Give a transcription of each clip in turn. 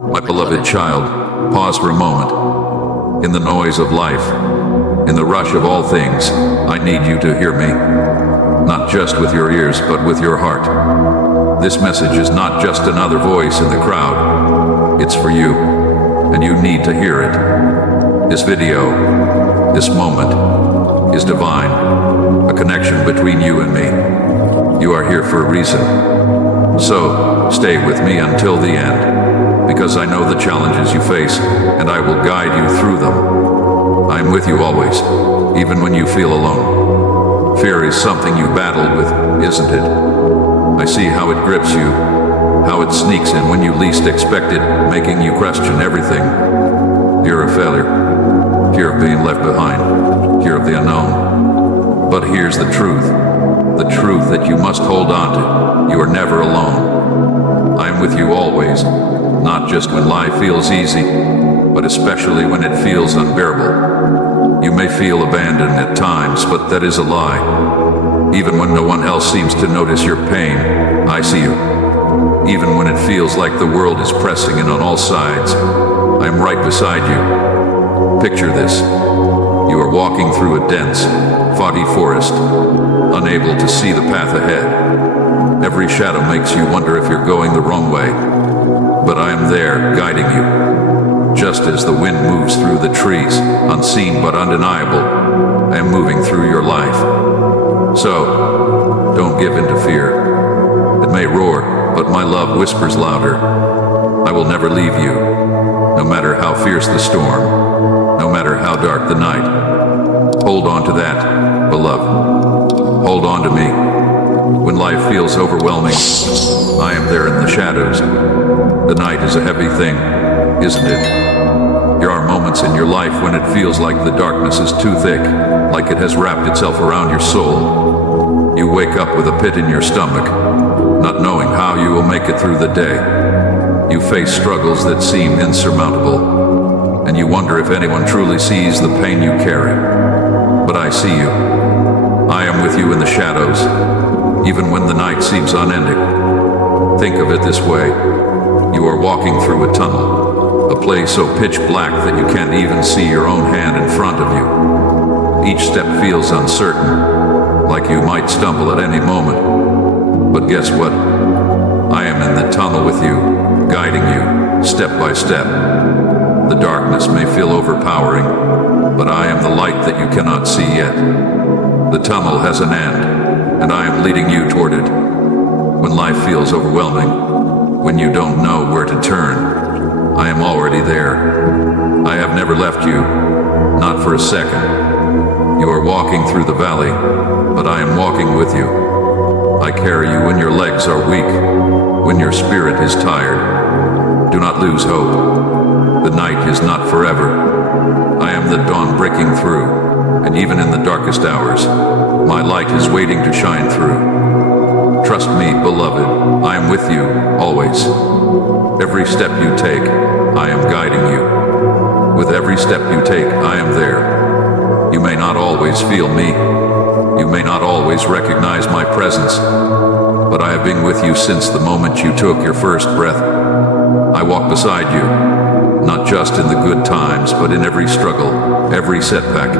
My beloved child, pause for a moment. In the noise of life, in the rush of all things, I need you to hear me. Not just with your ears, but with your heart. This message is not just another voice in the crowd. It's for you, and you need to hear it. This video, this moment, is divine. A connection between you and me. You are here for a reason. So, stay with me until the end, because I know the challenges you face, and I will guide you through them. I am with you always, even when you feel alone. Fear is something you battled with, isn't it? I see how it grips you, how it sneaks in when you least expect it, making you question everything. Fear of failure, fear of being left behind, fear of the unknown. But here's the truth that you must hold on to. You are never alone. I am with you always, not just when life feels easy, but especially when it feels unbearable. You may feel abandoned at times, but that is a lie. Even when no one else seems to notice your pain, I see you. Even when it feels like the world is pressing in on all sides, I am right beside you. Picture this. You are walking through a dense, foggy forest, unable to see the path ahead. Every shadow makes you wonder if you're going the wrong way. But I am there, guiding you. Just as the wind moves through the trees, unseen but undeniable, I am moving through your life. So, don't give in to fear. It may roar, but my love whispers louder. I will never leave you, no matter how fierce the storm, no matter how dark the night. Hold on to that, beloved. Hold on to me. When life feels overwhelming, I am there in the shadows. The night is a heavy thing, isn't it? There are moments in your life when it feels like the darkness is too thick, like it has wrapped itself around your soul. You wake up with a pit in your stomach, not knowing how you will make it through the day. You face struggles that seem insurmountable, and you wonder if anyone truly sees the pain you carry. But I see you. I am with you in the shadows, even when the night seems unending. Think of it this way. You are walking through a tunnel, a place so pitch black that you can't even see your own hand in front of you. Each step feels uncertain, like you might stumble at any moment. But guess what? I am in the tunnel with you, guiding you, step by step. The darkness may feel overpowering, but I am the light that you cannot see yet. The tunnel has an end, and I am leading you toward it. When life feels overwhelming, when you don't know where to turn, I am already there. I have never left you, not for a second. You are walking through the valley, but I am walking with you. I carry you when your legs are weak, when your spirit is tired. Do not lose hope. The night is not forever. I am the dawn breaking through, and even in the darkest hours, my light is waiting to shine through. Trust me, beloved, I am with you, always. Every step you take, I am guiding you. With every step you take, I am there. You may not always feel me. You may not always recognize my presence. But I have been with you since the moment you took your first breath. I walk beside you, not just in the good times, but in every struggle, every setback,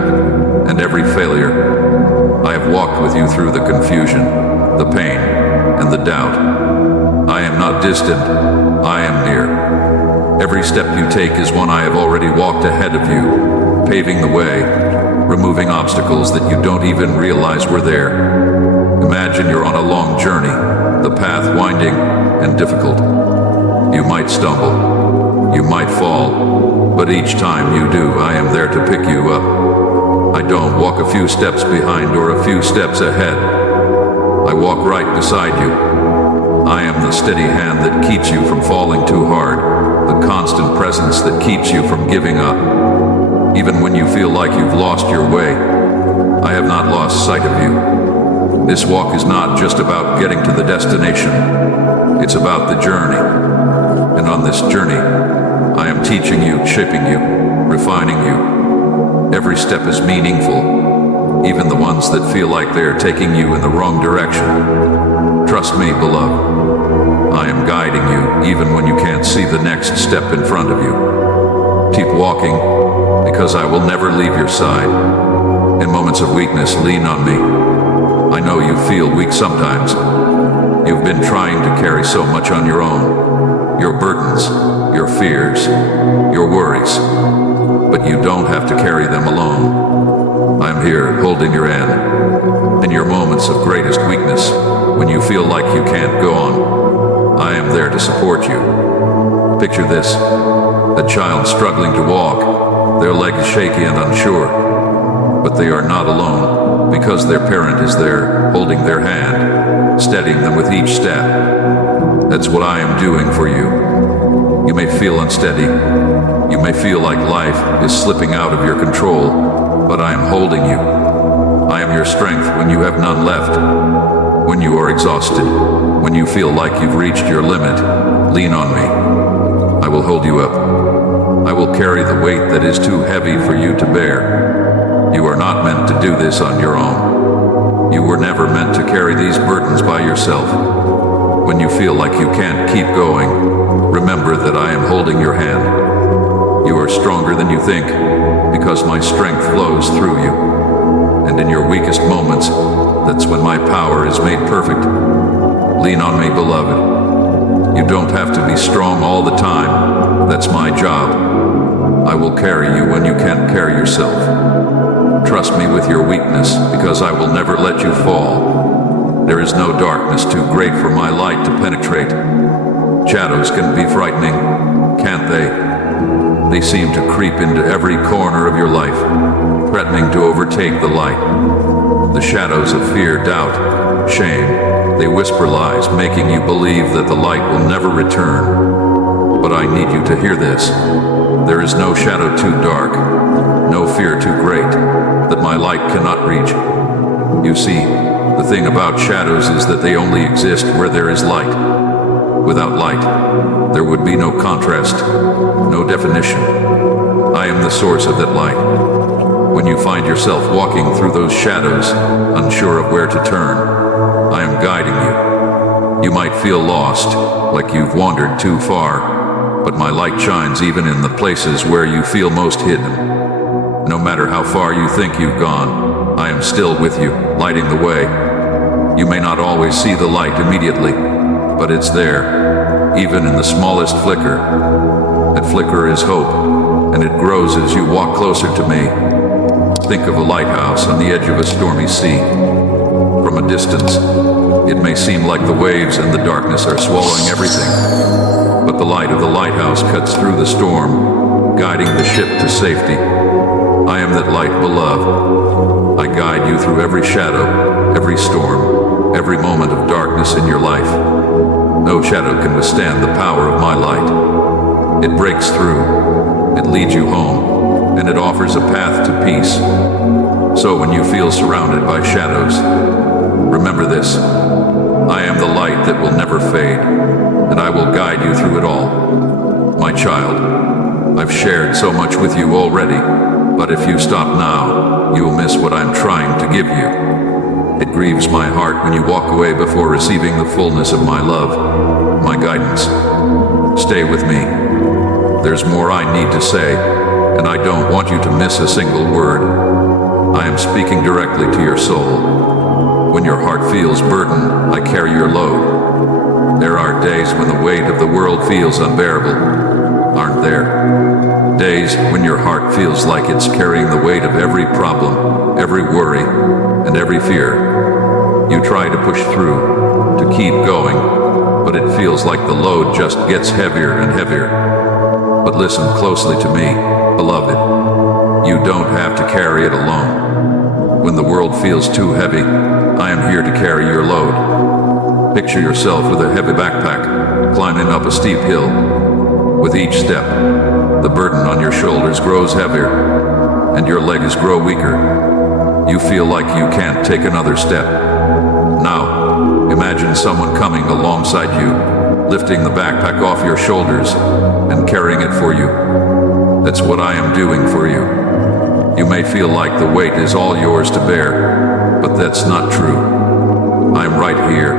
and every failure. I have walked with you through the confusion, the pain, and the doubt. I am not distant, I am near. Every step you take is one I have already walked ahead of you, paving the way, removing obstacles that you don't even realize were there. Imagine you're on a long journey, the path winding and difficult. You might stumble, you might fall, but each time you do, I am there to pick you up. I don't walk a few steps behind or a few steps ahead. I walk right beside you. I am the steady hand that keeps you from falling too hard, the constant presence that keeps you from giving up. Even when you feel like you've lost your way, I have not lost sight of you. This walk is not just about getting to the destination. It's about the journey. And on this journey, I am teaching you, shaping you, refining you. Every step is meaningful, even the ones that feel like they're taking you in the wrong direction. Trust me, beloved. I am guiding you even when you can't see the next step in front of you. Keep walking, because I will never leave your side. In moments of weakness, lean on me. I know you feel weak sometimes. You've been trying to carry so much on your own. Your burdens, your fears, your worries. But you don't have to carry them alone. I'm here holding your hand. In your moments of greatest weakness, when you feel like you can't go on, I am there to support you. Picture this: a child struggling to walk, their legs shaky and unsure. But they are not alone, because their parent is there, holding their hand, steadying them with each step. That's what I am doing for you. You may feel unsteady. You may feel like life is slipping out of your control, but I am holding you. I am your strength when you have none left. When you are exhausted, when you feel like you've reached your limit, lean on me. I will hold you up. I will carry the weight that is too heavy for you to bear. You are not meant to do this on your own. You were never meant to carry these burdens by yourself. When you feel like you can't keep going, remember that I am holding your hand. You are stronger than you think, because my strength flows through you. And in your weakest moments, that's when my power is made perfect. Lean on me, beloved. You don't have to be strong all the time. That's my job. I will carry you when you can't carry yourself. Trust me with your weakness, because I will never let you fall. There is no darkness too great for my light to penetrate. Shadows can be frightening, can't they? They seem to creep into every corner of your life, threatening to overtake the light. The shadows of fear, doubt, shame, they whisper lies, making you believe that the light will never return. But I need you to hear this. There is no shadow too dark, no fear too great, that my light cannot reach. You see, the thing about shadows is that they only exist where there is light. Without light, there would be no contrast, no definition. I am the source of that light. When you find yourself walking through those shadows, unsure of where to turn, I am guiding you. You might feel lost, like you've wandered too far, but my light shines even in the places where you feel most hidden. No matter how far you think you've gone, I am still with you, lighting the way. You may not always see the light immediately, but it's there, even in the smallest flicker. That flicker is hope, and it grows as you walk closer to me. Think of a lighthouse on the edge of a stormy sea. From a distance, it may seem like the waves and the darkness are swallowing everything. But the light of the lighthouse cuts through the storm, guiding the ship to safety. I am that light, beloved. I guide you through every shadow, every storm, every moment of darkness in your life. No shadow can withstand the power of my light. It breaks through, it leads you home, and it offers a path to peace. So when you feel surrounded by shadows, remember this: I am the light that will never fade, and I will guide you through it all. My child, I've shared so much with you already, but if you stop now, you will miss what I'm trying to give you. It grieves my heart when you walk away before receiving the fullness of my love, my guidance. Stay with me. There's more I need to say, and I don't want you to miss a single word. I am speaking directly to your soul. When your heart feels burdened, I carry your load. There are days when the weight of the world feels unbearable, aren't there? Days when your heart feels like it's carrying the weight of every problem, every worry, and every fear. You try to push through, to keep going, but it feels like the load just gets heavier and heavier. But listen closely to me, beloved. You don't have to carry it alone. When the world feels too heavy, I am here to carry your load. Picture yourself with a heavy backpack, climbing up a steep hill. With each step, the burden on your shoulders grows heavier, and your legs grow weaker. You feel like you can't take another step. Now, imagine someone coming alongside you, lifting the backpack off your shoulders and carrying it for you. That's what I am doing for you. You may feel like the weight is all yours to bear, but that's not true. I am right here,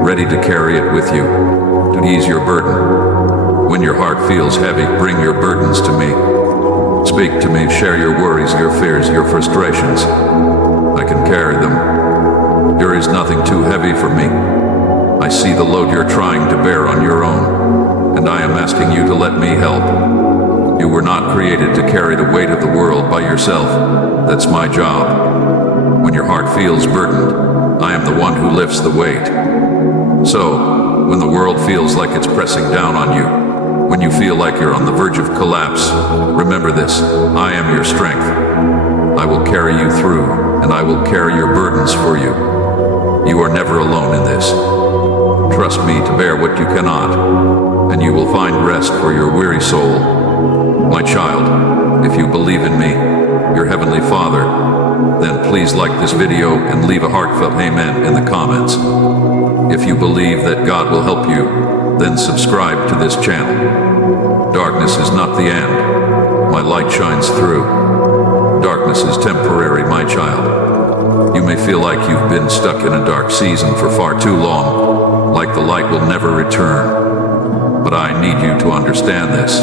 ready to carry it with you, to to ease your burden. When your heart feels heavy, bring your burdens to me. Speak to me, share your worries, your fears, your frustrations. I can carry them. There is nothing too heavy for me. I see the load you're trying to bear on your own, and I am asking you to let me help. You were not created to carry the weight of the world by yourself. That's my job. When your heart feels burdened, I am the one who lifts the weight. So, when the world feels like it's pressing down on you, when you feel like you're on the verge of collapse, remember this: I am your strength. I will carry you through, and I will carry your burdens for you. You are never alone in this. Trust me to bear what you cannot, and you will find rest for your weary soul. My child, if you believe in me, your Heavenly Father, then please like this video and leave a heartfelt amen in the comments. If you believe that God will help you, then subscribe to this channel. Darkness is not the end. My light shines through. Darkness is temporary, my child. You may feel like you've been stuck in a dark season for far too long, like the light will never return. But I need you to understand this.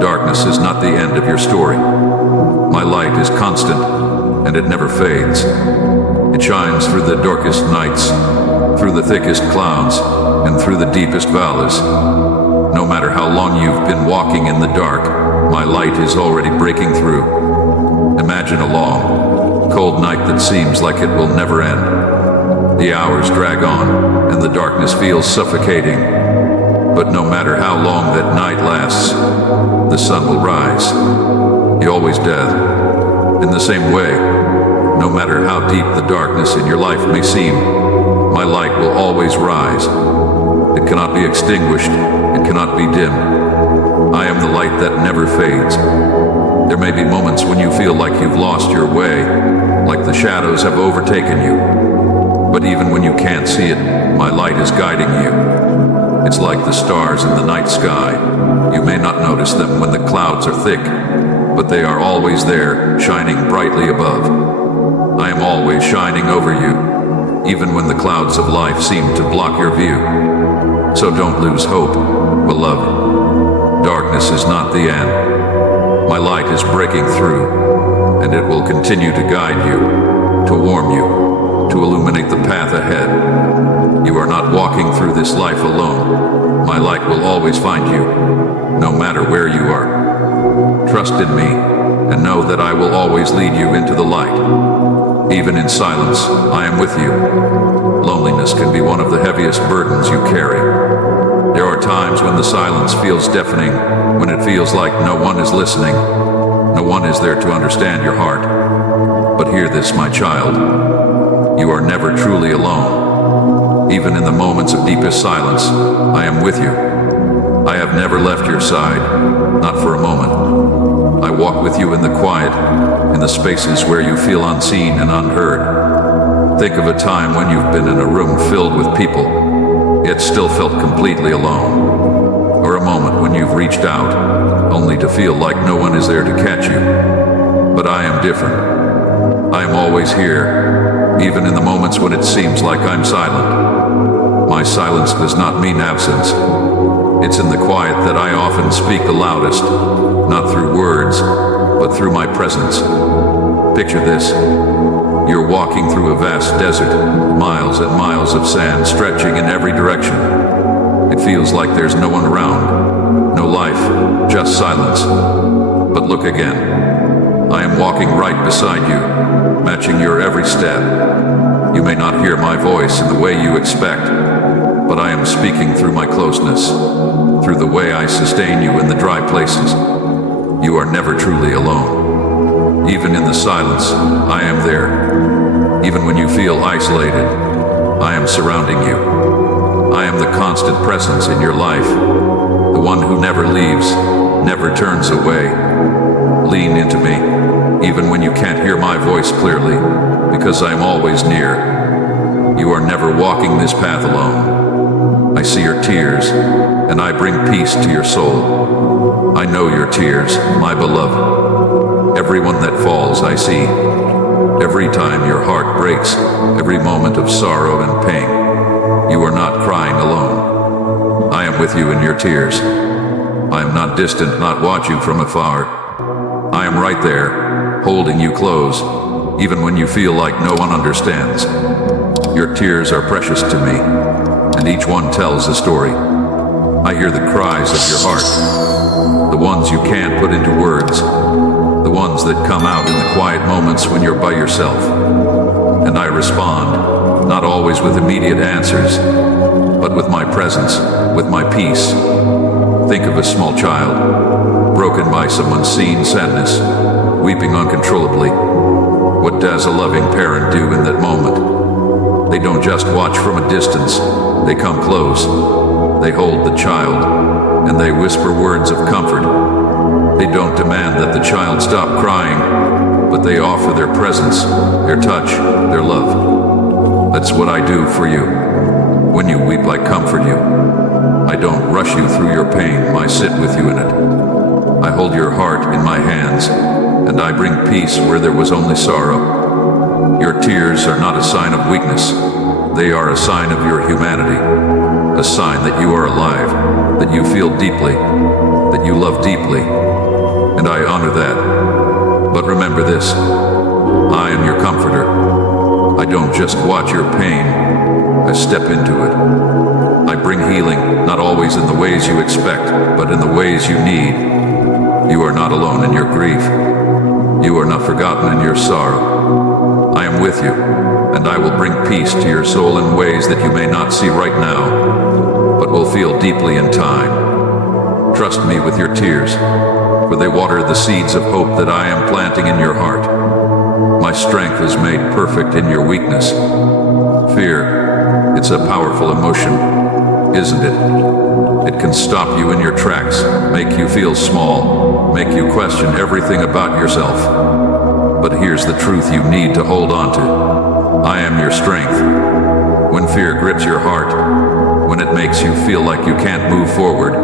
Darkness is not the end of your story. My light is constant, and it never fades. It shines through the darkest nights, through the thickest clouds, and through the deepest valleys. No matter how long you've been walking in the dark, my light is already breaking through. Imagine a long, cold night that seems like it will never end. The hours drag on, and the darkness feels suffocating. But no matter how long that night lasts, the sun will rise. He always does. In the same way, no matter how deep the darkness in your life may seem, my light will always rise. It cannot be extinguished. It cannot be dimmed. I am the light that never fades. There may be moments when you feel like you've lost your way, like the shadows have overtaken you. But even when you can't see it, my light is guiding you. It's like the stars in the night sky. You may not notice them when the clouds are thick, but they are always there, shining brightly above. I am always shining over you, even when the clouds of life seem to block your view. So don't lose hope, beloved. Darkness is not the end. My light is breaking through, and it will continue to guide you, to warm you, to illuminate the path ahead. You are not walking through this life alone. My light will always find you, no matter where you are. Trust in me, and know that I will always lead you into the light. Even in silence, I am with you. Loneliness can be one of the heaviest burdens you carry. There are times when the silence feels deafening, when it feels like no one is listening. No one is there to understand your heart. But hear this, my child. You are never truly alone. Even in the moments of deepest silence, I am with you. I have never left your side, not for a moment. I walk with you in the quiet, in the spaces where you feel unseen and unheard. Think of a time when you've been in a room filled with people, yet still felt completely alone. Or a moment when you've reached out, only to feel like no one is there to catch you. But I am different. I am always here, even in the moments when it seems like I'm silent. My silence does not mean absence. It's in the quiet that I often speak the loudest, not through words, but through my presence. Picture this. You're walking through a vast desert, miles and miles of sand stretching in every direction. It feels like there's no one around, no life, just silence. But look again. I am walking right beside you, matching your every step. You may not hear my voice in the way you expect, but I am speaking through my closeness, through the way I sustain you in the dry places. You are never truly alone. Even in the silence, I am there. Even when you feel isolated, I am surrounding you. I am the constant presence in your life, the one who never leaves, never turns away. Lean into me, even when you can't hear my voice clearly, because I am always near. You are never walking this path alone. I see your tears, and I bring peace to your soul. I know your tears, my beloved. Everyone that falls I see. Every time your heart breaks, every moment of sorrow and pain. You are not crying alone. I am with you in your tears. I am not distant, not watching from afar. I am right there, holding you close, even when you feel like no one understands. Your tears are precious to me, and each one tells a story. I hear the cries of your heart, the ones you can't put into words, the ones that come out in the quiet moments when you're by yourself. And I respond, not always with immediate answers, but with my presence, with my peace. Think of a small child, broken by some unseen sadness, weeping uncontrollably. What does a loving parent do in that moment? They don't just watch from a distance, they come close. They hold the child, and they whisper words of comfort. They don't demand that the child stop crying, but they offer their presence, their touch, their love. That's what I do for you. When you weep, I comfort you. I don't rush you through your pain, I sit with you in it. I hold your heart in my hands, and I bring peace where there was only sorrow. Your tears are not a sign of weakness. They are a sign of your humanity, a sign that you are alive, that you feel deeply, that you love deeply, and I honor that. But remember this, I am your comforter. I don't just watch your pain, I step into it. I bring healing, not always in the ways you expect, but in the ways you need. You are not alone in your grief. You are not forgotten in your sorrow. I am with you, and I will bring peace to your soul in ways that you may not see right now, but will feel deeply in time. Trust me with your tears, for they water the seeds of hope that I am planting in your heart. My strength is made perfect in your weakness. Fear, it's a powerful emotion, isn't it? It can stop you in your tracks, make you feel small, make you question everything about yourself. But here's the truth you need to hold on to. I am your strength. When fear grips your heart, when it makes you feel like you can't move forward,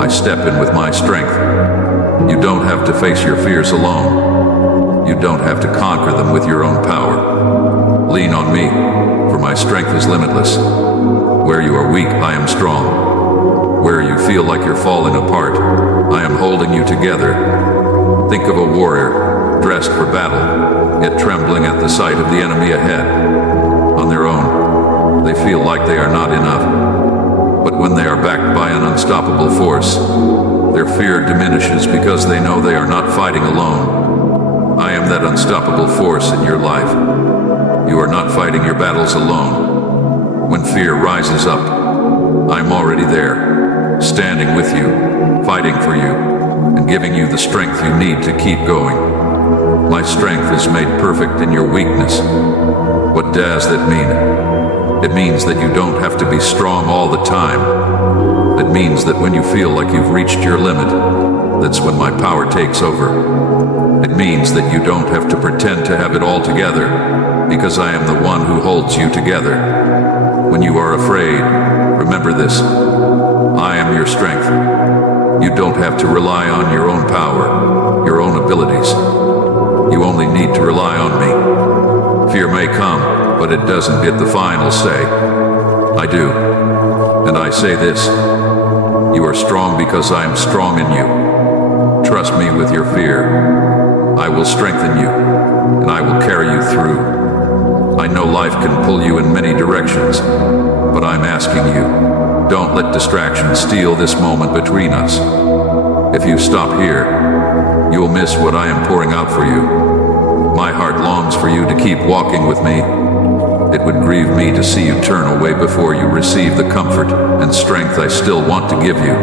I step in with my strength. You don't have to face your fears alone. You don't have to conquer them with your own power. Lean on me, for my strength is limitless. Where you are weak, I am strong. Where you feel like you're falling apart, I am holding you together. Think of a warrior, dressed for battle, yet trembling at the sight of the enemy ahead. On their own, they feel like they are not enough. But when they are backed by an unstoppable force, their fear diminishes because they know they are not fighting alone. I am that unstoppable force in your life. You are not fighting your battles alone. When fear rises up, I'm already there, standing with you, fighting for you, and giving you the strength you need to keep going. My strength is made perfect in your weakness. What does that mean? It means that you don't have to be strong all the time. It means that when you feel like you've reached your limit, that's when my power takes over. It means that you don't have to pretend to have it all together, because I am the one who holds you together. When you are afraid, remember this. I am your strength. You don't have to rely on your own power, your own abilities. You only need to rely on me. Fear may come, but it doesn't get the final say. I do. And I say this. You are strong because I am strong in you. Trust me with your fear. I will strengthen you, and I will carry you through. I know life can pull you in many directions, but I'm asking you, don't let distraction steal this moment between us. If you stop here, you'll miss what I am pouring out for you. My heart longs for you to keep walking with me. It would grieve me to see you turn away before you receive the comfort and strength I still want to give you.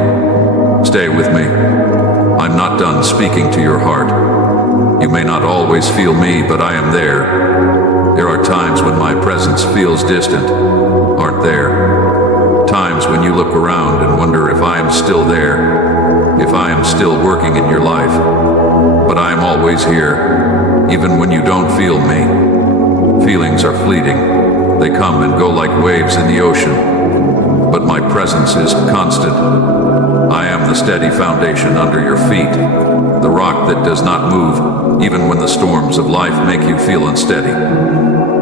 Stay with me. I'm not done speaking to your heart. You may not always feel me, but I am there. There are times when my presence feels distant, aren't there? Times when you look around and wonder if I am still there, if I am still working in your life. But I am always here, even when you don't feel me. Feelings are fleeting. They come and go like waves in the ocean. But my presence is constant. I am the steady foundation under your feet, the rock that does not move, even when the storms of life make you feel unsteady.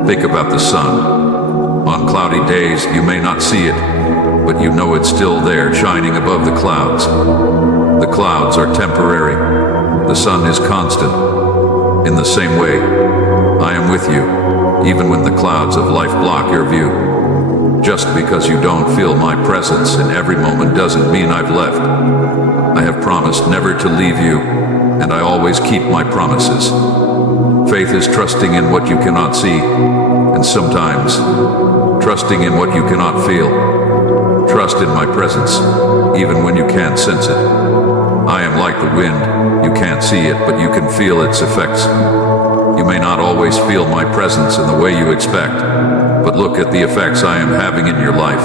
Think about the sun. On cloudy days, you may not see it, but you know it's still there, shining above the clouds. The clouds are temporary. The sun is constant. In the same way, I am with you, even when the clouds of life block your view. Just because you don't feel my presence in every moment doesn't mean I've left. I have promised never to leave you, and I always keep my promises. Faith is trusting in what you cannot see, and sometimes trusting in what you cannot feel. Trust in my presence, even when you can't sense it. I am like the wind. You can't see it, but you can feel its effects. You may not always feel my presence in the way you expect, but look at the effects I am having in your life.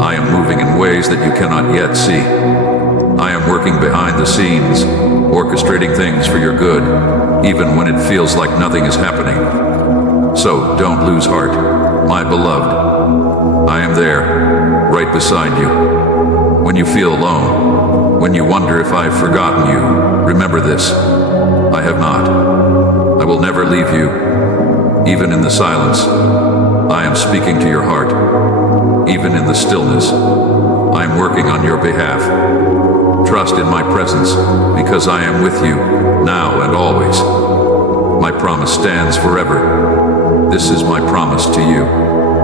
I am moving in ways that you cannot yet see. I am working behind the scenes, orchestrating things for your good, even when it feels like nothing is happening. So don't lose heart, my beloved. I am there, right beside you. When you feel alone, when you wonder if I've forgotten you, remember this: I have not. I will never leave you. Even in the silence, I am speaking to your heart. Even in the stillness, I am working on your behalf. Trust in my presence, because I am with you, now and always. My promise stands forever. This is my promise to you,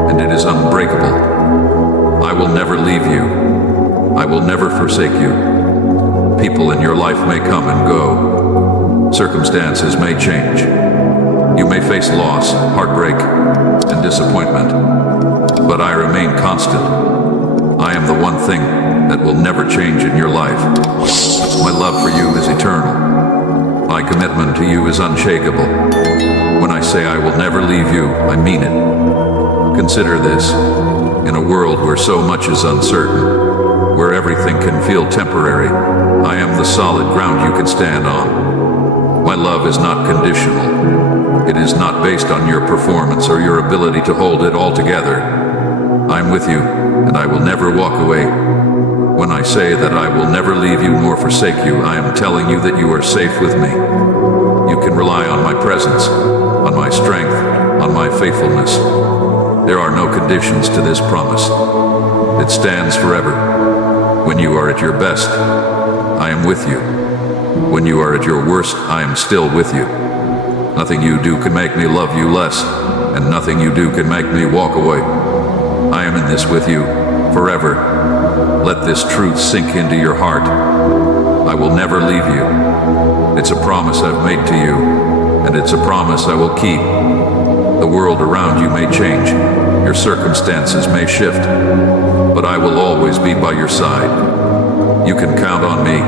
and it is unbreakable. I will never leave you. I will never forsake you. People in your life may come and go. Circumstances may change. You may face loss, heartbreak, and disappointment. But I remain constant. I am the one thing that will never change in your life. My love for you is eternal. My commitment to you is unshakable. When I say I will never leave you, I mean it. Consider this: in a world where so much is uncertain, where everything can feel temporary, I am the solid ground you can stand on. My love is not conditional. It is not based on your performance or your ability to hold it all together. I am with you, and I will never walk away. When I say that I will never leave you nor forsake you, I am telling you that you are safe with me. You can rely on my presence, on my strength, on my faithfulness. There are no conditions to this promise. It stands forever. When you are at your best, I am with you. When you are at your worst, I am still with you. Nothing you do can make me love you less, and nothing you do can make me walk away. I am in this with you, forever. Let this truth sink into your heart. I will never leave you. It's a promise I've made to you, and it's a promise I will keep. The world around you may change, your circumstances may shift, but I will always be by your side. You can count on me,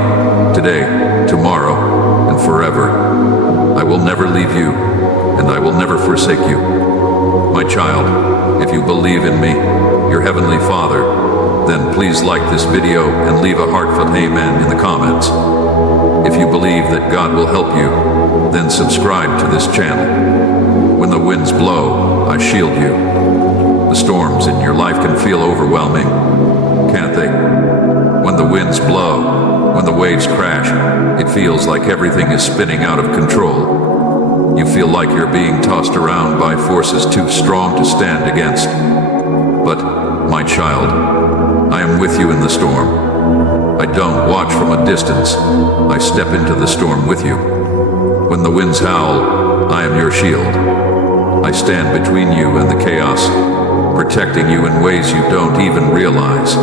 today, tomorrow, and forever. I will never leave you, and I will never forsake you. My child, if you believe in me, your Heavenly Father, then please like this video and leave a heartfelt amen in the comments. If you believe that God will help you, then subscribe to this channel. When the winds blow, I shield you. The storms in your life can feel overwhelming, can't they? When the winds blow, when the waves crash, it feels like everything is spinning out of control. You feel like you're being tossed around by forces too strong to stand against. But, my child, I am with you in the storm. I don't watch from a distance. I step into the storm with you. When the winds howl, I am your shield. I stand between you and the chaos, protecting you in ways you don't even realize.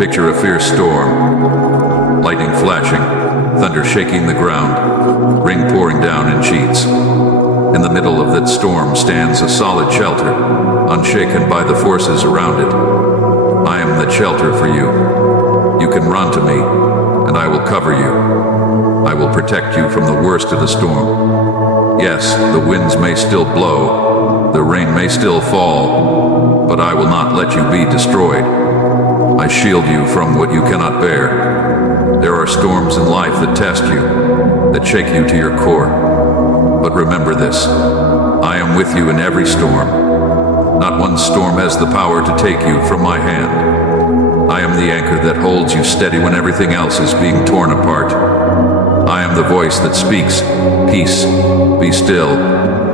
Picture a fierce storm. Lightning flashing, thunder shaking the ground, rain pouring down in sheets. In the middle of that storm stands a solid shelter, unshaken by the forces around it. I am the shelter for you. You can run to me, and I will cover you. I will protect you from the worst of the storm. Yes, the winds may still blow, the rain may still fall, but I will not let you be destroyed. I shield you from what you cannot bear. There are storms in life that test you, that shake you to your core. But remember this: I am with you in every storm. Not one storm has the power to take you from my hand. I am the anchor that holds you steady when everything else is being torn apart. I am the voice that speaks, "Peace, be still,"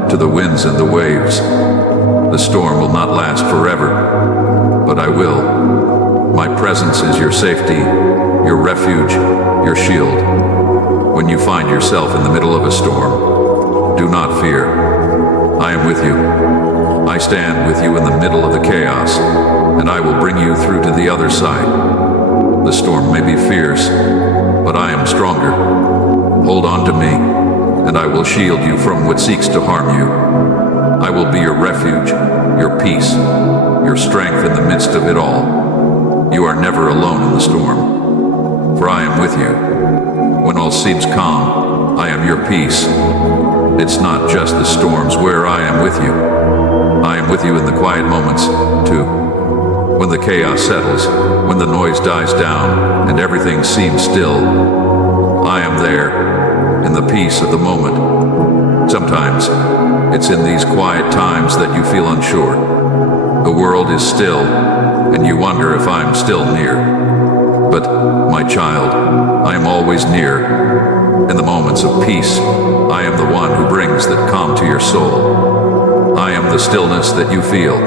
to the winds and the waves. The storm will not last forever, but I will. My presence is your safety, your refuge, your shield. When you find yourself in the middle of a storm, do not fear. I am with you. I stand with you in the middle of the chaos, and I will bring you through to the other side. The storm may be fierce, but I am stronger. Hold on to me, and I will shield you from what seeks to harm you. I will be your refuge, your peace, your strength in the midst of it all. You are never alone in the storm, for I am with you. When all seems calm, I am your peace. It's not just the storms where I am with you. I am with you in the quiet moments, too. When the chaos settles, when the noise dies down, and everything seems still, I am there, in the peace of the moment. Sometimes, it's in these quiet times that you feel unsure. The world is still, and you wonder if I'm still near. But, my child, I am always near. In the moments of peace, I am the one who brings that calm to your soul. I am the stillness that you feel,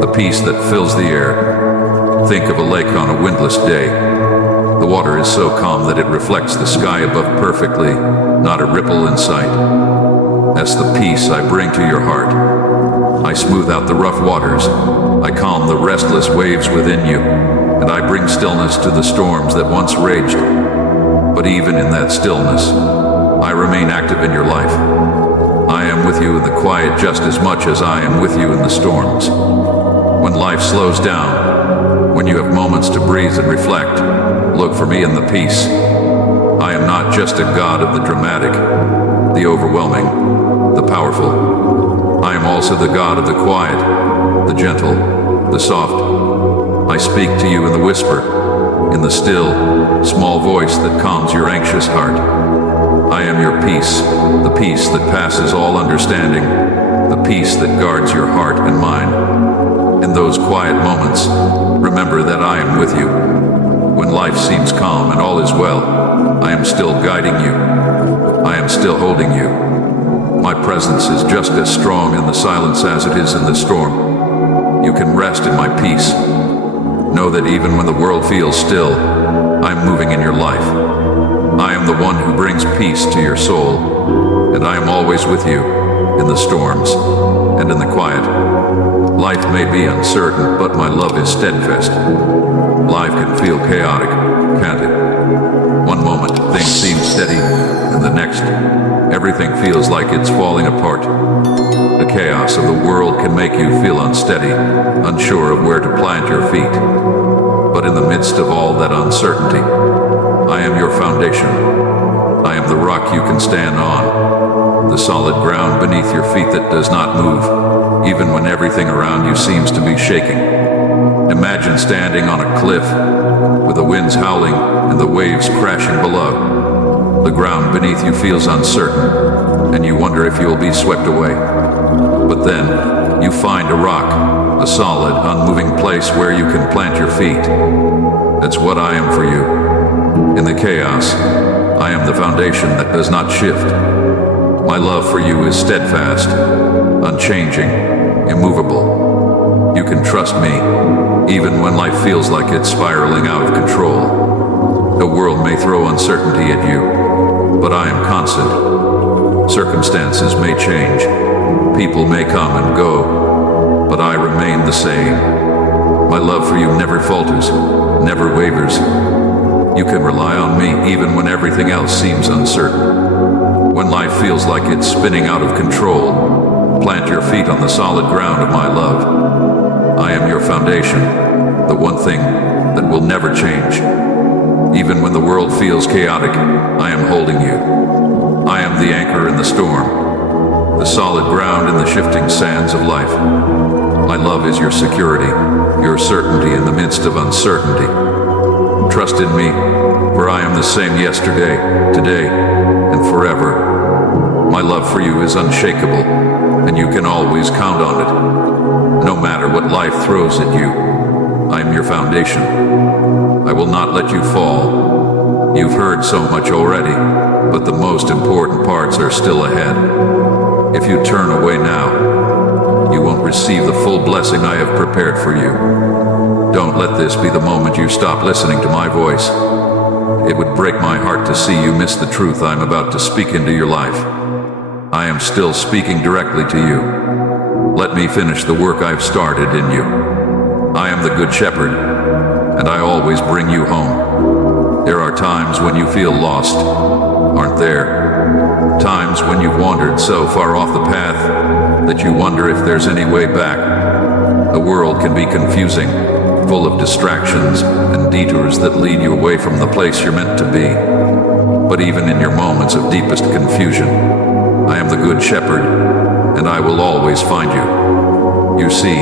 the peace that fills the air. Think of a lake on a windless day. The water is so calm that it reflects the sky above perfectly, not a ripple in sight. That's the peace I bring to your heart. I smooth out the rough waters. I calm the restless waves within you, and I bring stillness to the storms that once raged. But even in that stillness, I remain active in your life. I am with you in the quiet just as much as I am with you in the storms. When life slows down, when you have moments to breathe and reflect, look for me in the peace. I am not just a God of the dramatic, the overwhelming, the powerful. I am also the God of the quiet, the gentle, the soft. I speak to you in the whisper, in the still, small voice that calms your anxious heart. I am your peace, the peace that passes all understanding, the peace that guards your heart and mind. In those quiet moments, remember that I am with you. When life seems calm and all is well, I am still guiding you. I am still holding you. My presence is just as strong in the silence as it is in the storm. You can rest in my peace. Know that even when the world feels still, I am moving in your life. I am the one who brings peace to your soul, and I am always with you in the storms and in the quiet. Life may be uncertain, but my love is steadfast. Life can feel chaotic, can't it? One moment things seem steady, and the next, everything feels like it's falling apart. The chaos of the world can make you feel unsteady, unsure of where to plant your feet. But in the midst of all that uncertainty, I am your foundation. I am the rock you can stand on, the solid ground beneath your feet that does not move, even when everything around you seems to be shaking. Imagine standing on a cliff, with the winds howling and the waves crashing below. The ground beneath you feels uncertain, and you wonder if you'll be swept away. But then, you find a rock, a solid, unmoving place where you can plant your feet. That's what I am for you. In the chaos, I am the foundation that does not shift. My love for you is steadfast, unchanging, immovable. You can trust me, even when life feels like it's spiraling out of control. The world may throw uncertainty at you, but I am constant. Circumstances may change, people may come and go, but I remain the same. My love for you never falters, never wavers. You can rely on me even when everything else seems uncertain. When life feels like it's spinning out of control, plant your feet on the solid ground of my love. I am your foundation, the one thing that will never change. Even when the world feels chaotic, I am holding you. I am the anchor in the storm, the solid ground in the shifting sands of life. My love is your security, your certainty in the midst of uncertainty. Trust in me, for I am the same yesterday, today, and forever. My love for you is unshakable, and you can always count on it. No matter what life throws at you, I am your foundation. I will not let you fall. You've heard so much already, but the most important parts are still ahead. If you turn away now, you won't receive the full blessing I have prepared for you. Don't let this be the moment you stop listening to my voice. It would break my heart to see you miss the truth I'm about to speak into your life. I am still speaking directly to you. Let me finish the work I've started in you. I am the Good Shepherd, and I always bring you home. There are times when you feel lost, aren't there? Times when you've wandered so far off the path that you wonder if there's any way back. The world can be confusing, full of distractions and detours that lead you away from the place you're meant to be. But even in your moments of deepest confusion, I am the Good Shepherd, and I will always find you. You see,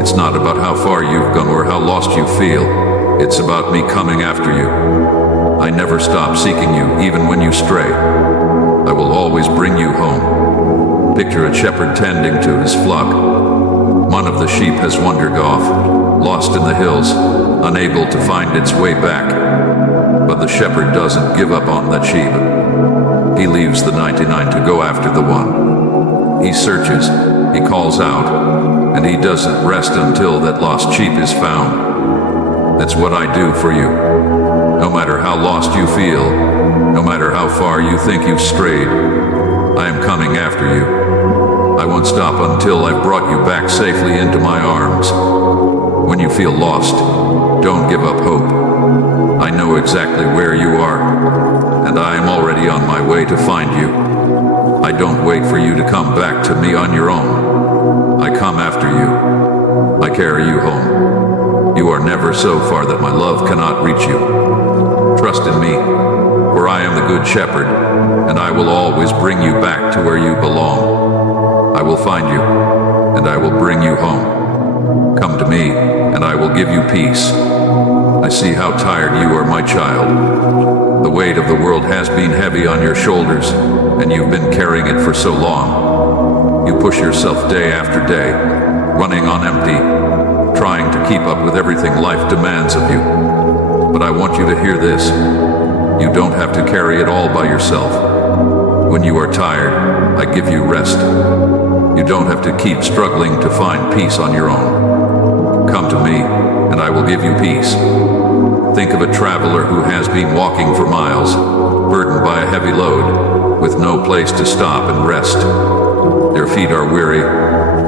it's not about how far you've gone or how lost you feel. It's about me coming after you. I never stop seeking you, even when you stray. I will always bring you home. Picture a shepherd tending to his flock. One of the sheep has wandered off, lost in the hills, unable to find its way back. But the shepherd doesn't give up on that sheep. He leaves the 99 to go after the one. He searches, he calls out, and he doesn't rest until that lost sheep is found. That's what I do for you. No matter how lost you feel, no matter how far you think you've strayed, I am coming after you. I won't stop until I've brought you back safely into my arms. When you feel lost, don't give up hope. I know exactly where you are, and I am already on my way to find you. I don't wait for you to come back to me on your own. I come after you. I carry you home. You are never so far that my love cannot reach you. Trust in me, for I am the Good Shepherd, and I will always bring you back to where you belong. I will find you, and I will bring you home. Come to me, and I will give you peace. I see how tired you are, my child. The weight of the world has been heavy on your shoulders, and you've been carrying it for so long. You push yourself day after day, running on empty, trying to keep up with everything life demands of you. But I want you to hear this. You don't have to carry it all by yourself. When you are tired, I give you rest. You don't have to keep struggling to find peace on your own. Come to me, and I will give you peace. Think of a traveler who has been walking for miles, burdened by a heavy load, with no place to stop and rest. Their feet are weary,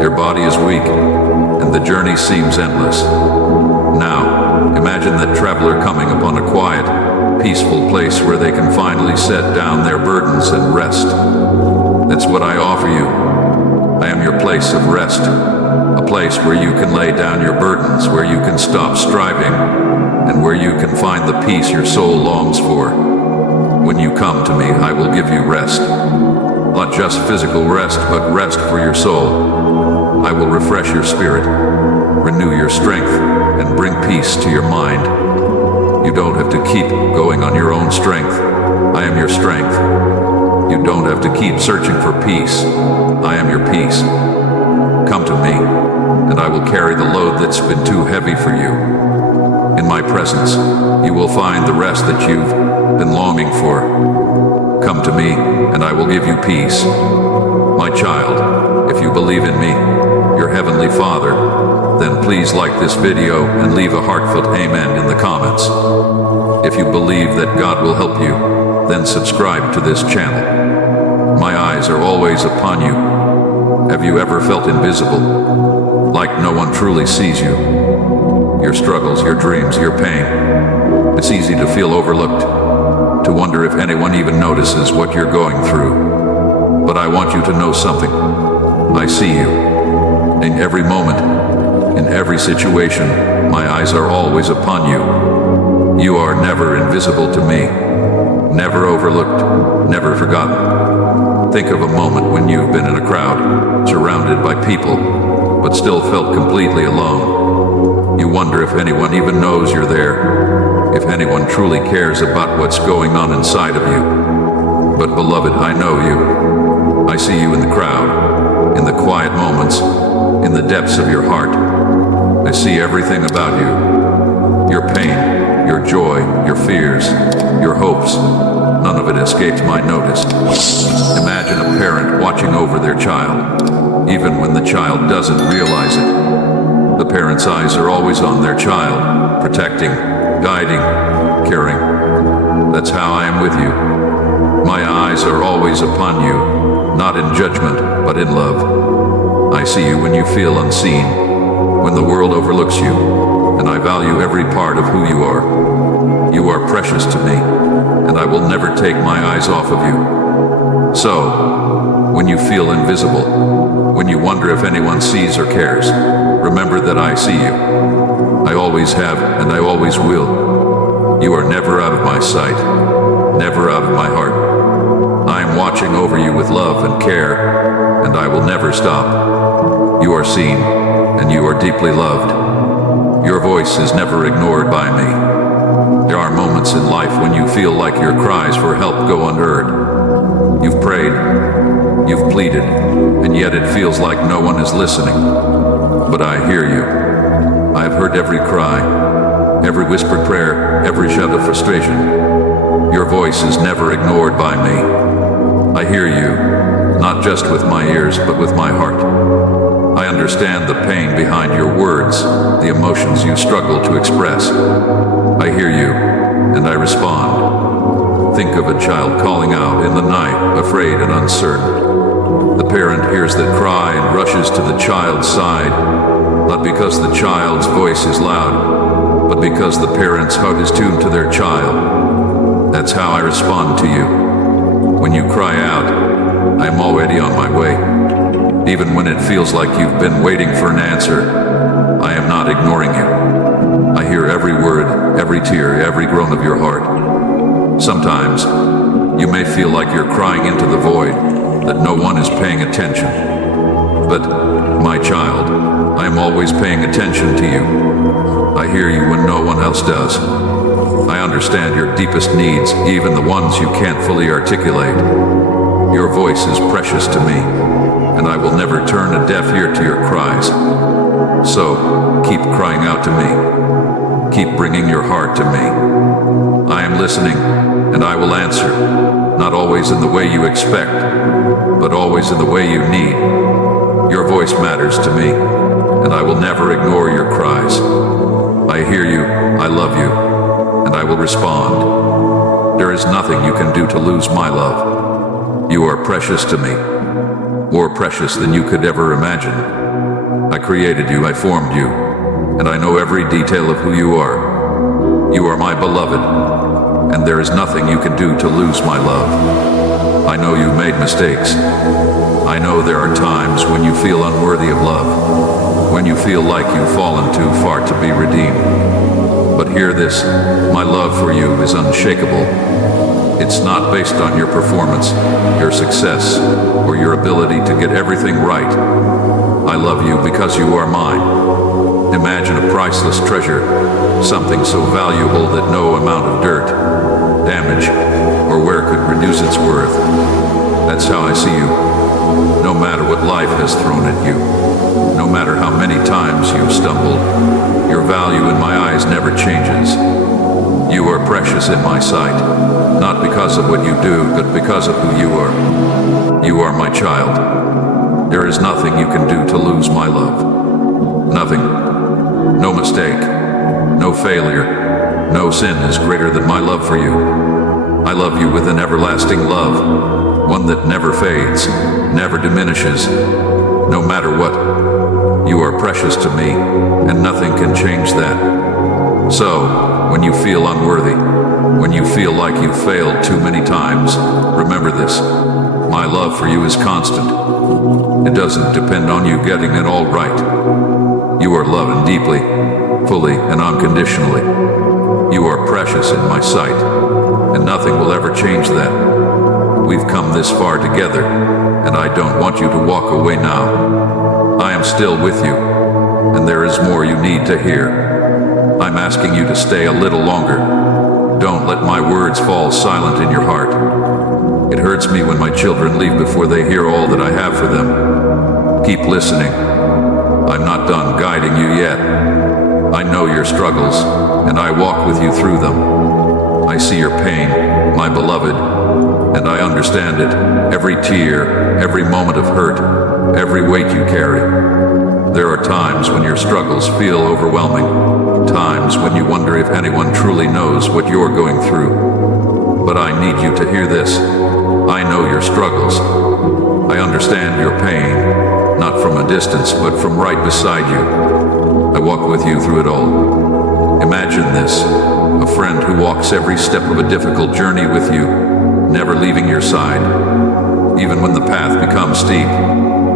their body is weak, and the journey seems endless. Now, imagine that traveler coming upon a quiet, peaceful place where they can finally set down their burdens and rest. That's what I offer you. I am your place of rest, a place where you can lay down your burdens, where you can stop striving, and where you can find the peace your soul longs for. When you come to me, I will give you rest. Not just physical rest, but rest for your soul. I will refresh your spirit, renew your strength, and bring peace to your mind. You don't have to keep going on your own strength. I am your strength. You don't have to keep searching for peace. I am your peace. Come to me, and I will carry the load that's been too heavy for you. In my presence, you will find the rest that you've been longing for. Come to me, and I will give you peace. My child, if you believe in me, your Heavenly Father, then please like this video and leave a heartfelt amen in the comments. If you believe that God will help you, then subscribe to this channel. My eyes are always upon you. Have you ever felt invisible? Like no one truly sees you? Your struggles, your dreams, your pain. It's easy to feel overlooked, to wonder if anyone even notices what you're going through. But I want you to know something. I see you. In every moment, in every situation, my eyes are always upon you. You are never invisible to me, never overlooked, never forgotten. Think of a moment when you've been in a crowd, surrounded by people, but still felt completely alone. You wonder if anyone even knows you're there, if anyone truly cares about what's going on inside of you. But beloved, I know you. I see you in the crowd, in the quiet moments, in the depths of your heart. I see everything about you. Your pain, your joy, your fears, your hopes. None of it escapes my notice. Imagine a parent watching over their child, even when the child doesn't realize it. The parent's eyes are always on their child, protecting, guiding, caring. That's how I am with you. My eyes are always upon you, not in judgment, but in love. I see you when you feel unseen, when the world overlooks you, and I value every part of who you are. You are precious to me, and I will never take my eyes off of you. So, when you feel invisible, when you wonder if anyone sees or cares, remember that I see you. I always have, and I always will. You are never out of my sight, never out of my heart. I am watching over you with love and care, and I will never stop. You are seen, and you are deeply loved. Your voice is never ignored by me. There are moments in life when you feel like your cries for help go unheard. You've prayed, you've pleaded, and yet it feels like no one is listening. But I hear you. I have heard every cry, every whispered prayer, every shout of frustration. Your voice is never ignored by me. I hear you, not just with my ears, but with my heart. I understand the pain behind your words, the emotions you struggle to express. I hear you, and I respond. Think of a child calling out in the night, afraid and uncertain. The parent hears that cry and rushes to the child's side, not because the child's voice is loud, but because the parent's heart is tuned to their child. That's how I respond to you. When you cry out, I am already on my way. Even when it feels like you've been waiting for an answer, I am not ignoring you. I hear every word, every tear, every groan of your heart. Sometimes, you may feel like you're crying into the void, that no one is paying attention. But, my child, I am always paying attention to you. I hear you when no one else does. I understand your deepest needs, even the ones you can't fully articulate. Your voice is precious to me, and I will never turn a deaf ear to your cries. So, keep crying out to me. Keep bringing your heart to me. I am listening, and I will answer, not always in the way you expect, but always in the way you need. Your voice matters to me, and I will never ignore your cries. I hear you, I love you, and I will respond. There is nothing you can do to lose my love. You are precious to me, more precious than you could ever imagine. I created you, I formed you, and I know every detail of who you are. You are my beloved, and there is nothing you can do to lose my love. I know you've made mistakes. I know there are times when you feel unworthy of love, when you feel like you've fallen too far to be redeemed. But hear this, my love for you is unshakable. It's not based on your performance, your success, or your ability to get everything right. I love you because you are mine. Imagine a priceless treasure, something so valuable that no amount of dirt, damage, or wear could reduce its worth. That's how I see you. No matter what life has thrown at you, no matter how many times you've stumbled, your value in my eyes never changes. You are precious in my sight, not because of what you do, but because of who you are. You are my child. There is nothing you can do to lose my love. Nothing. No mistake. No failure. No sin is greater than my love for you. I love you with an everlasting love, one that never fades, never diminishes, no matter what. You are precious to me, and nothing can change that. So, when you feel unworthy, when you feel like you've failed too many times, remember this. My love for you is constant. It doesn't depend on you getting it all right. You are loved deeply, fully, and unconditionally. You are precious in my sight, and nothing will ever change that. We've come this far together, and I don't want you to walk away now. I am still with you, and there is more you need to hear. I'm asking you to stay a little longer. Don't let my words fall silent in your heart. It hurts me when my children leave before they hear all that I have for them. Keep listening. I'm not done guiding you yet. I know your struggles, and I walk with you through them. I see your pain, my beloved, and I understand it. Every tear, every moment of hurt, every weight you carry. There are times when your struggles feel overwhelming, times when you wonder if anyone truly knows what you're going through. But I need you to hear this. I know your struggles. I understand your pain, not from a distance, but from right beside you. I walk with you through it all. Imagine this, a friend who walks every step of a difficult journey with you, never leaving your side. Even when the path becomes steep,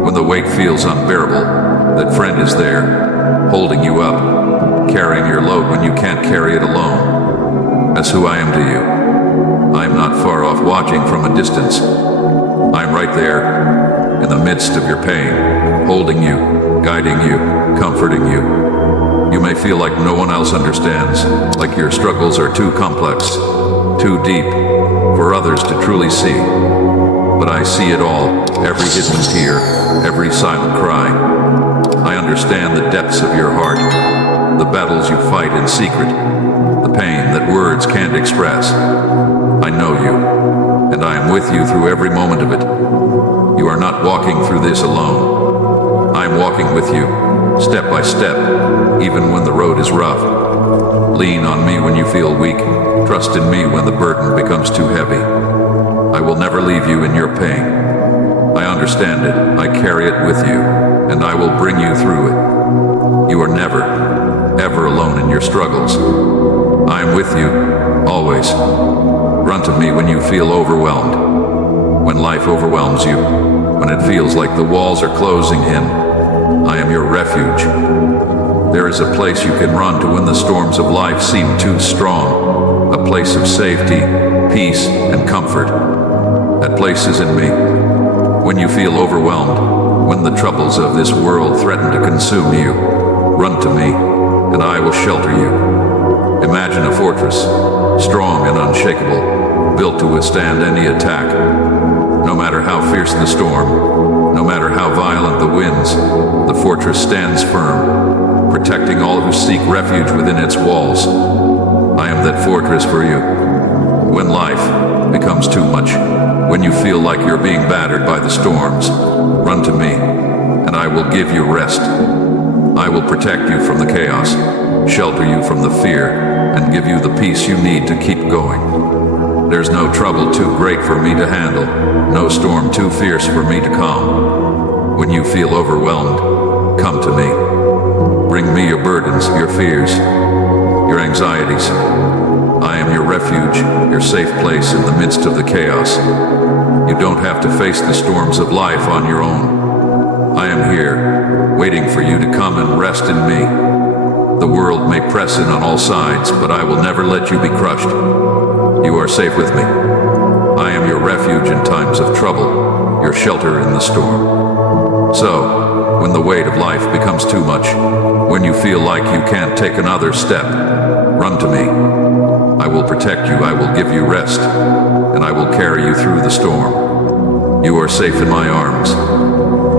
when the weight feels unbearable, that friend is there, holding you up, carrying your load when you can't carry it alone. That's who I am to you. I am not far off watching from a distance. I am right there, in the midst of your pain, holding you, guiding you, comforting you. You may feel like no one else understands, like your struggles are too complex, too deep, for others to truly see. But I see it all, every hidden tear, every silent cry. I understand the depths of your heart, the battles you fight in secret, the pain that words can't express. I know you, and I am with you through every moment of it. You are not walking through this alone. I am walking with you, step by step, even when the road is rough. Lean on me when you feel weak. Trust in me when the burden becomes too heavy. I will never leave you in your pain. I understand it, I carry it with you, and I will bring you through it. You are never, ever alone in your struggles. I am with you, always. Run to me when you feel overwhelmed. When life overwhelms you, when it feels like the walls are closing in, I am your refuge. There is a place you can run to when the storms of life seem too strong, a place of safety, peace, and comfort. That place is in me. When you feel overwhelmed, when the troubles of this world threaten to consume you, run to me, and I will shelter you. Imagine a fortress, strong and unshakable, built to withstand any attack. No matter how fierce the storm, no matter how violent the winds, the fortress stands firm, protecting all who seek refuge within its walls. I am that fortress for you. When life becomes too much, when you feel like you're being battered by the storms, run to me, and I will give you rest. I will protect you from the chaos, shelter you from the fear, and give you the peace you need to keep going. There's no trouble too great for me to handle, no storm too fierce for me to calm. When you feel overwhelmed, come to me. Bring me your burdens, your fears, your anxieties. I am your refuge, your safe place in the midst of the chaos. You don't have to face the storms of life on your own. I am here, waiting for you to come and rest in me. The world may press in on all sides, but I will never let you be crushed. You are safe with me. I am your refuge in times of trouble, your shelter in the storm. So, when the weight of life becomes too much, when you feel like you can't take another step, run to me. I will protect you, I will give you rest, and I will carry you through the storm. You are safe in my arms.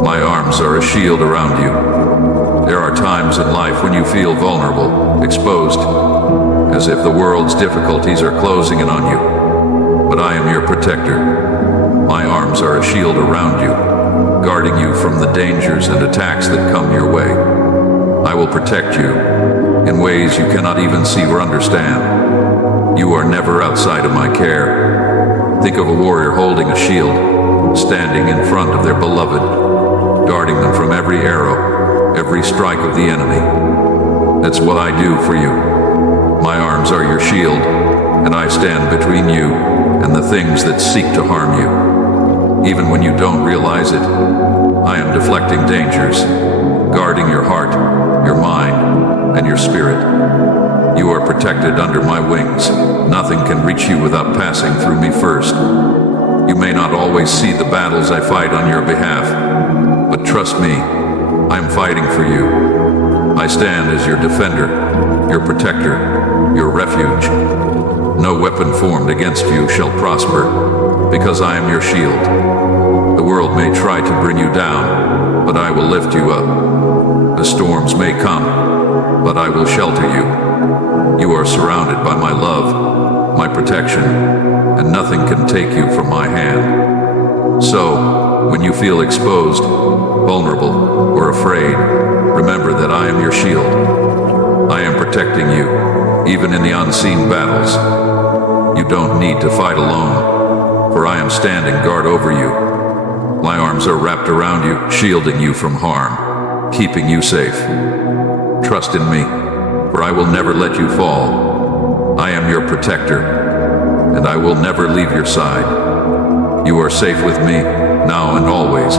My arms are a shield around you. There are times in life when you feel vulnerable, exposed, as if the world's difficulties are closing in on you. But I am your protector. My arms are a shield around you, guarding you from the dangers and attacks that come your way. I will protect you in ways you cannot even see or understand. You are never outside of my care. Think of a warrior holding a shield, standing in front of their beloved, guarding them from every arrow, every strike of the enemy. That's what I do for you. My arms are your shield, and I stand between you and the things that seek to harm you. Even when you don't realize it, I am deflecting dangers, guarding your heart, your mind, and your spirit. You are protected under my wings. Nothing can reach you without passing through me first. You may not always see the battles I fight on your behalf, but trust me, I'm fighting for you. I stand as your defender, your protector, your refuge. No weapon formed against you shall prosper, because I am your shield. The world may try to bring you down, but I will lift you up. The storms may come, but I will shelter you. You are surrounded by my love, my protection, and nothing can take you from my hand. So, when you feel exposed, vulnerable, or afraid, remember that I am your shield. I am protecting you, even in the unseen battles. You don't need to fight alone, for I am standing guard over you. My arms are wrapped around you, shielding you from harm, keeping you safe. Trust in me, for I will never let you fall. I am your protector, and I will never leave your side. You are safe with me, now and always.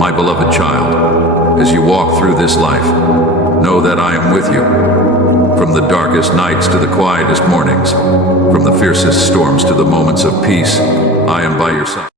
My beloved child, as you walk through this life, know that I am with you. From the darkest nights to the quietest mornings, from the fiercest storms to the moments of peace, I am by your side.